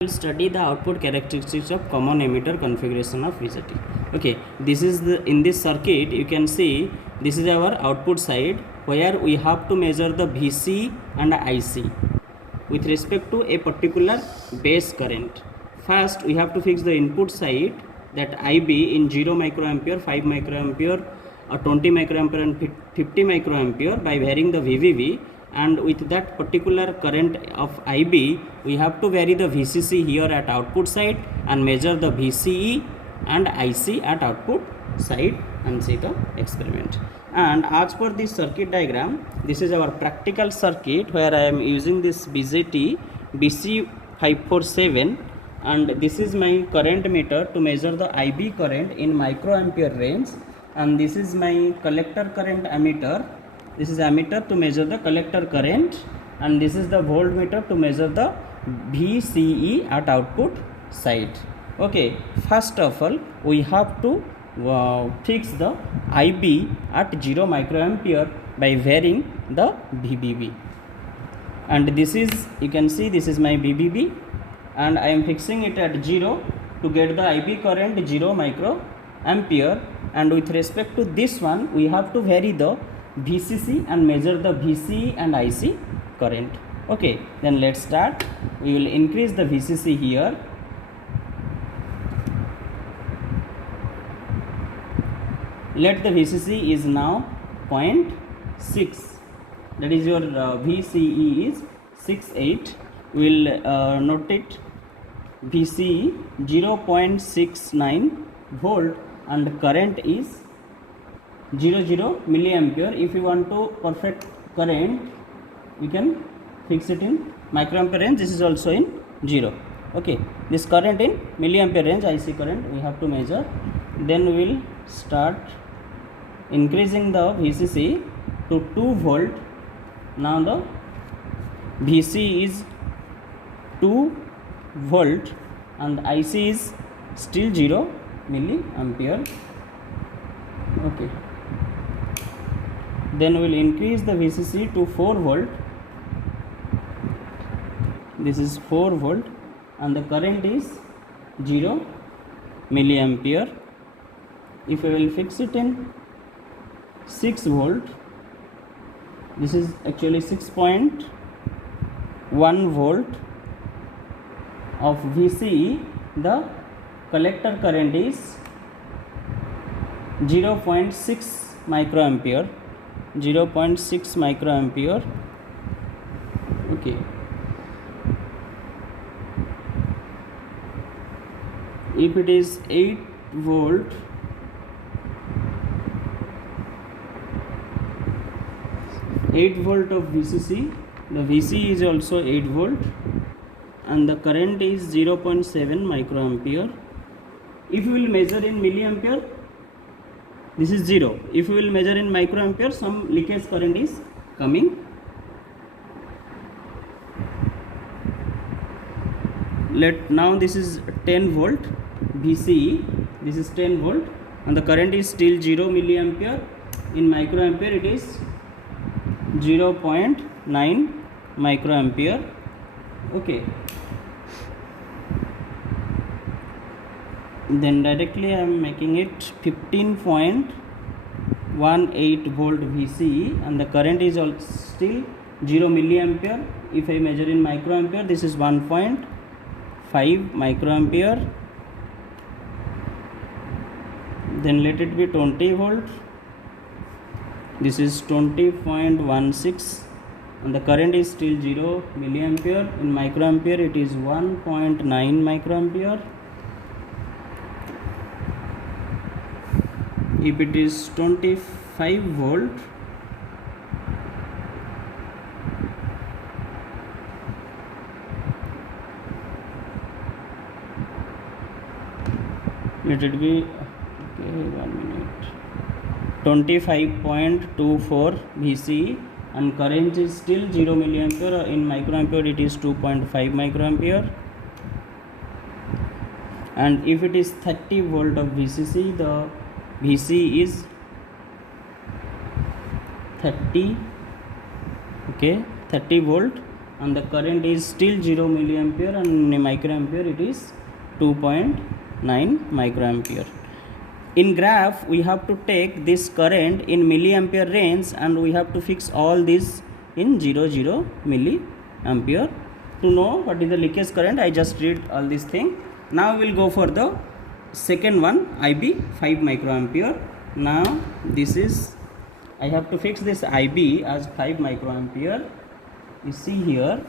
We'll study the output characteristics of common emitter configuration of BJT. Okay, this is in this circuit you can see this is our output side where we have to measure the VC and IC with respect to a particular base current. First we have to fix the input side, that IB in 0 microampere, 5 microampere, 20 microampere and 50 microampere by varying the VVV, and with that particular current of IB we have to vary the VCC here at output side and measure the VCE and IC at output side and see the experiment. And as per this circuit diagram, this is our practical circuit where I am using this BJT BC547, and this is my current meter to measure the IB current in microampere range, and this is my collector current ammeter. This is ammeter to measure the collector current, and this is the voltmeter to measure the VCE at output side. Okay, first of all we have to fix the IB at 0 microampere by varying the VBB, and this is, you can see this is my VBB, and I am fixing it at 0 to get the IB current 0 microampere, and with respect to this one we have to vary the VCC and measure the VCE and IC current. Okay, then let's start. We will increase the VCC here. Let the VCC is now 0.6, that is your VCE is 68. We will note it VCE 0.69 volt and current is 00 milliampere. If you want to perfect current, we can fix it in microampere range. This is also in 0. Okay, this current in milliampere range, IC current we have to measure. Then we will start increasing the VCC to 2 volt. Now the VC is 2 volt and IC is still 0 milliampere. Okay, then we will increase the VCC to 4 volt. This is 4 volt and the current is 0 milliampere. If we will fix it in 6 volt, this is actually 6.1 volt of VCE. The collector current is 0.6 microampere. 0.6 microampere. Okay, if it is 8 volt, of VCC, the VC is also 8 volt and the current is 0.7 microampere. If you will measure in milliampere, this is 0. If you will measure in microampere, some leakage current is coming. Now this is 10 volt VCE, this is 10 volt and the current is still 0 milliampere. In microampere it is 0.9 microampere. Okay, then directly I am making it 15.18 volt VCE and the current is still 0 milliampere. If I measure in microampere, this is 1.5 microampere. Then let it be 20 volt. This is 20.16 and the current is still 0 milliampere. In microampere it is 1.9 microampere. If it is 25 volt, let it be, okay, 1 minute, 25.24 VCE and current is still 0 milliampere. In microampere it is 2.5 microampere. And if it is 30 volt of VCC, the VC is 30, okay, 30 volt and the current is still 0 milliampere, and in microampere it is 2.9 microampere. In graph we have to take this current in milliampere range, and we have to fix all this in 0 milliampere. To know what is the leakage current, I just read all this thing. Now we will go for the second one, IB 5 microampere. Now this is, I have to fix this IB as 5 microampere. You see here,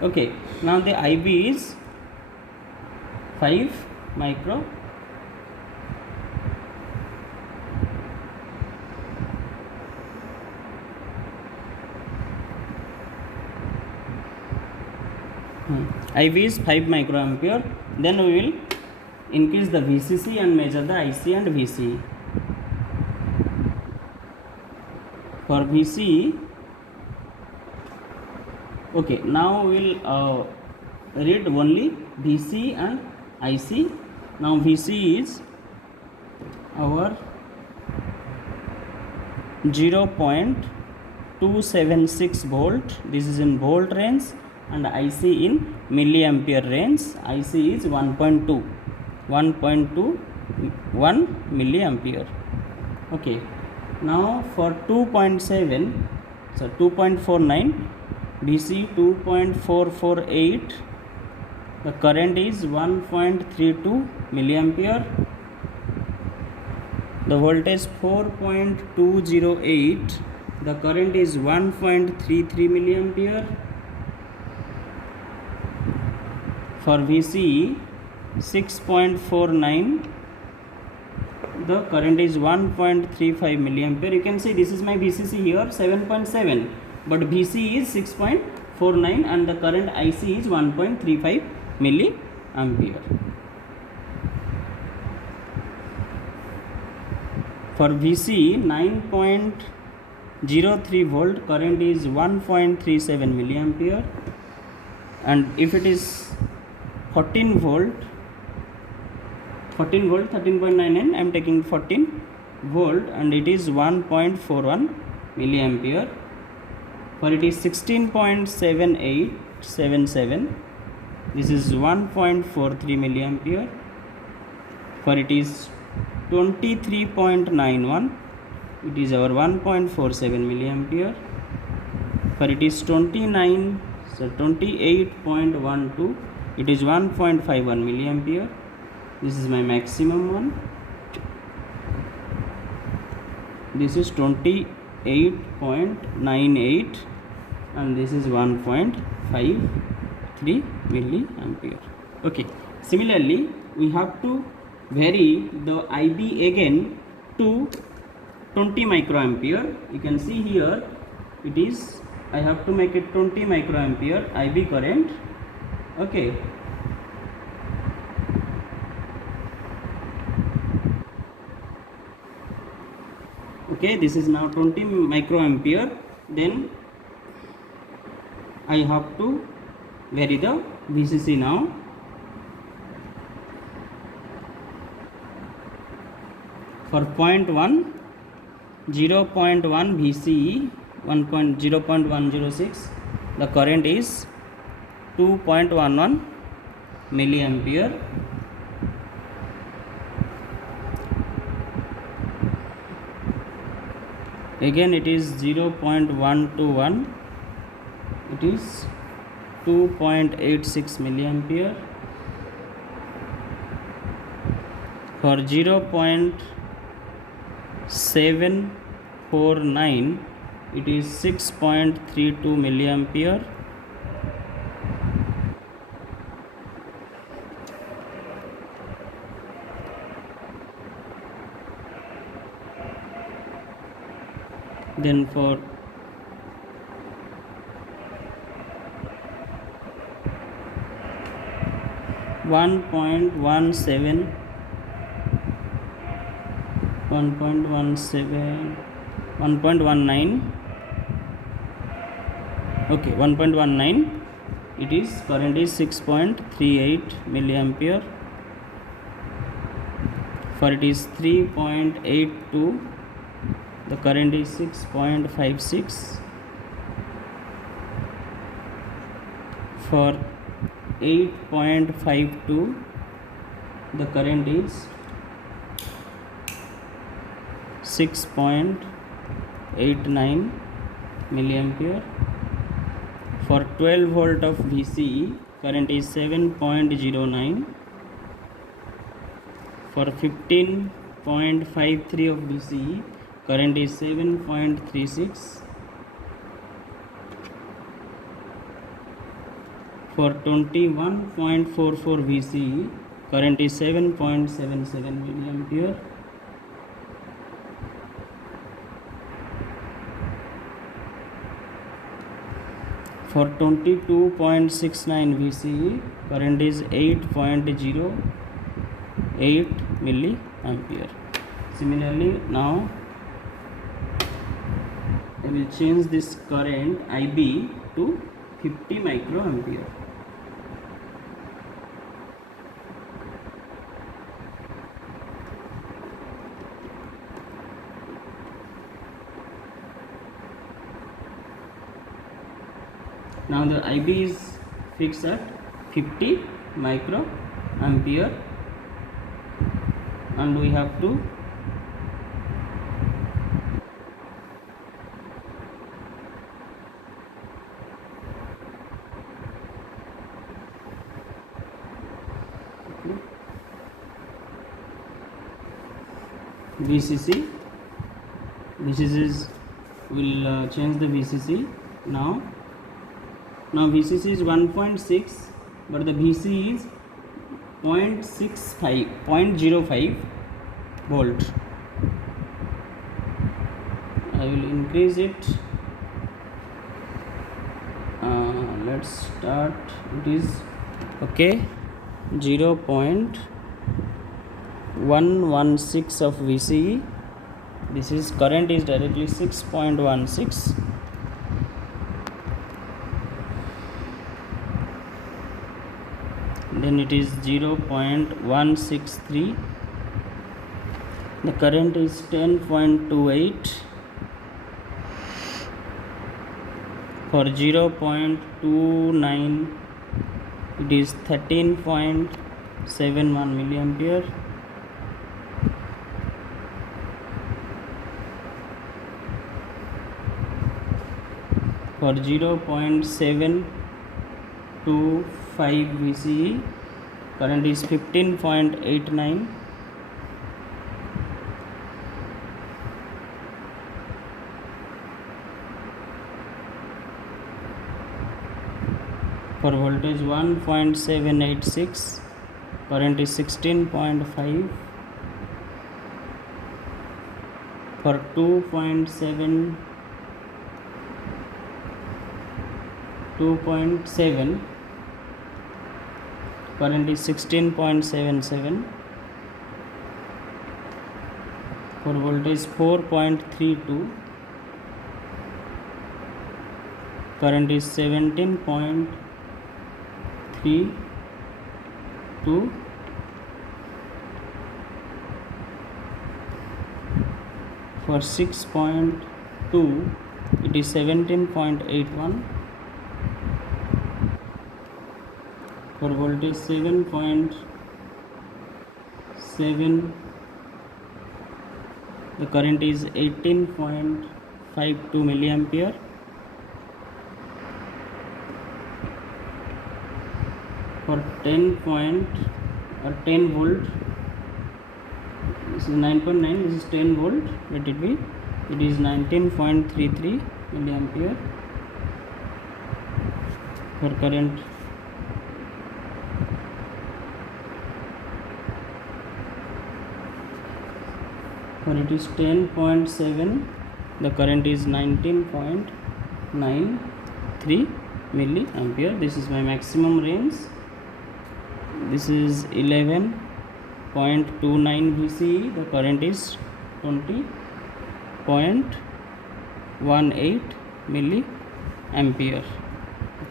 okay. Now the IB is 5 micro. IB is 5 microampere. Then we will increase the VCC and measure the IC and VCE. For VCE, okay, now we will read only VC and IC. Now VC is our 0.276 volt. This is in volt range, and IC in milliampere range. IC is 1.21 milliampere. Okay. Now for 2.7, so 2.49, VC 2.448. The current is 1.32 milliampere. The voltage 4.208. The current is 1.33 milliampere. For VCE 6.49. The current is 1.35 milliampere. You can see this is my VCC here 7.7, but VCE is 6.49, and the current IC is 1.35 milliampere. For VCE 9.03 volt, current is 1.37 milliampere, and if it is 14 volt 13.99, I am taking 14 volt, and it is 1.41 milliampere. For it is 16.7877, this is 1.43 milliampere. For it is 23.91, it is our 1.47 milliampere. For it is 28.12, it is 1.51 milliampere. This is my maximum one. This is 28.98, and this is 1.53 milliampere. Okay. Similarly, we have to vary the IB again to 20 microampere. You can see here it is, I have to make it 20 microampere IB current. Okay. Okay, this is now 20 microampere. Then I have to vary the VCC now. For 0.1 VCE 0.106, the current is 2.11 milliampere. Again it is 0.121, it is 2.86 milliampere. For 0.749, it is 6.32 milliampere. Then for 1.19, Okay, 1.19, it is current is 6.38 milliampere. For it is 3.82, the current is 6.56. For 8.52, the current is 6.89 milliampere. For 12 volt of VCE, current is 7.09. For 15.53 of VCE, current is 7.36. For 21.44 VCE, current is 7.77 milliampere. For 22.69 VCE, current is 8.08 milliampere. Similarly, now I will change this current IB to 50 microampere. Now the IB is fixed at 50 microampere, and we have to VCC. VCC will change the VCC now. Now VCC is 1.6, but the VC is 0.05 volt. I will increase it. Let's start. It is okay. 0.116 of VCE. This is current is directly 6.16. Then it is 0.163. The current is 10.28. For 0.29, it is 13.71 milliampere. For 0.725 VCE, current is 15.89. For voltage 1.786, current is 16.5. For 2.7, current is 16.77. For voltage 4.32, current is 17.32. For 6.2, it is 17.81. For voltage 7.7, the current is 18.52 milliampere. For 10 volt, this is 9.9, this is 10 volt, let it be, it is 19.33 milliampere. For current for it is 10.7, the current is 19.93 milliampere. This is my maximum range. This is 11.29 VCE, the current is 20.18 milliampere.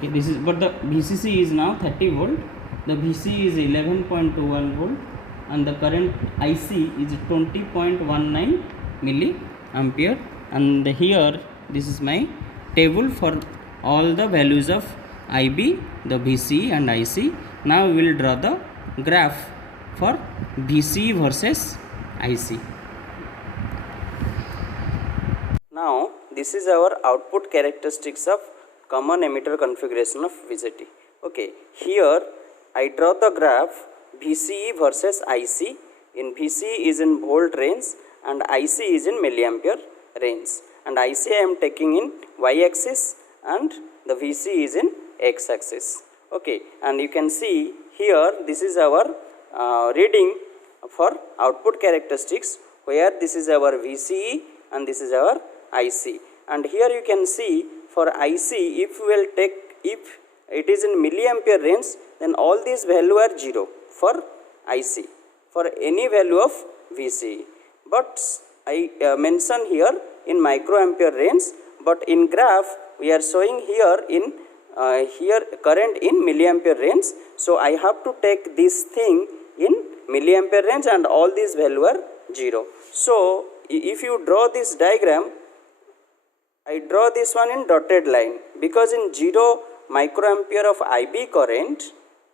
Okay, this is, but the VCC is now 30 volt, the VC is 11.21 volt, and the current IC is 20.19 milliampere. And here this is my table for all the values of IB, the VC and IC. Now we will draw the graph for VC versus IC. Now this is our output characteristics of common emitter configuration of BJT. Okay, here I draw the graph VCE versus IC. In VCE is in volt range and IC is in milliampere range, and IC I am taking in y axis and the VC is in x axis. Okay, and you can see here this is our reading for output characteristics, where this is our VCE and this is our IC. And here you can see for IC, if we will take, if it is in milliampere range, then all these value are 0 for IC, for any value of VCE. But I mention here in microampere range, but in graph we are showing here in here current in milliampere range. So I have to take this thing in milliampere range and all these value are 0. So if you draw this diagram, I draw this one in dotted line, because in 0 microampere of IB current,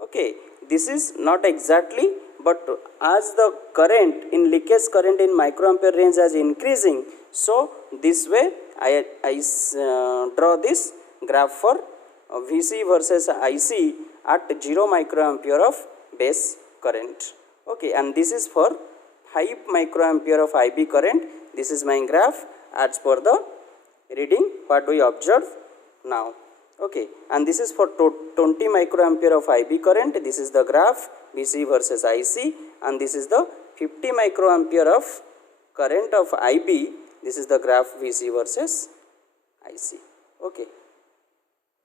okay, this is not exactly, but as the current in leakage current in microampere range is increasing, so this way I draw this graph for VC versus IC at 0 microampere of base current. Okay, and this is for 5 microampere of IB current. This is my graph as per the reading what we observe now. Okay, and this is for 20 microampere of IB current. This is the graph VC versus IC, and this is the 50 microampere of current of IB. This is the graph VC versus IC. Okay,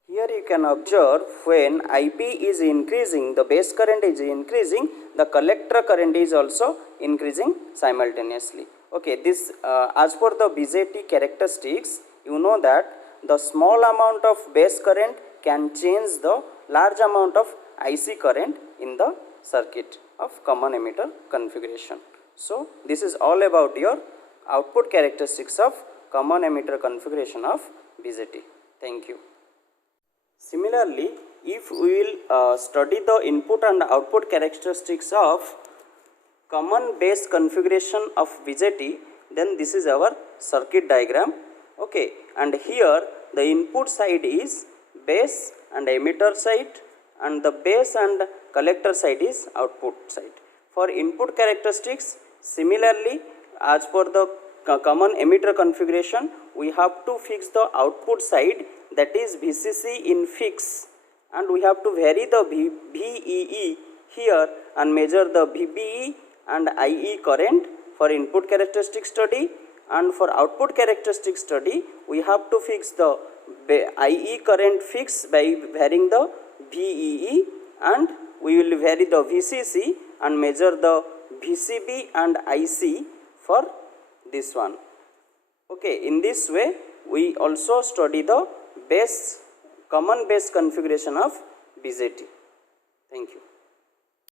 here you can observe when IB is increasing, the base current is increasing, the collector current is also increasing simultaneously. Okay, this as per the BJT characteristics, you know that the small amount of base current can change the large amount of IC current in the circuit of common emitter configuration. So this is all about your output characteristics of common emitter configuration of BJT. Thank you. Similarly, if we will study the input and output characteristics of common base configuration of BJT, then this is our circuit diagram. Okay, and here the input side is base and emitter side, and the base and collector side is output side. For input characteristics, similarly as per the common emitter configuration, we have to fix the output side, that is VCC in fix, and we have to vary the VEE here and measure the VBE and IE current for input characteristic study. And for output characteristic study, we have to fix the IE current fix by varying the VEE, and we will vary the VCC and measure the VCB and IC for this one. Okay, in this way we also study the common base configuration of BJT. Thank you.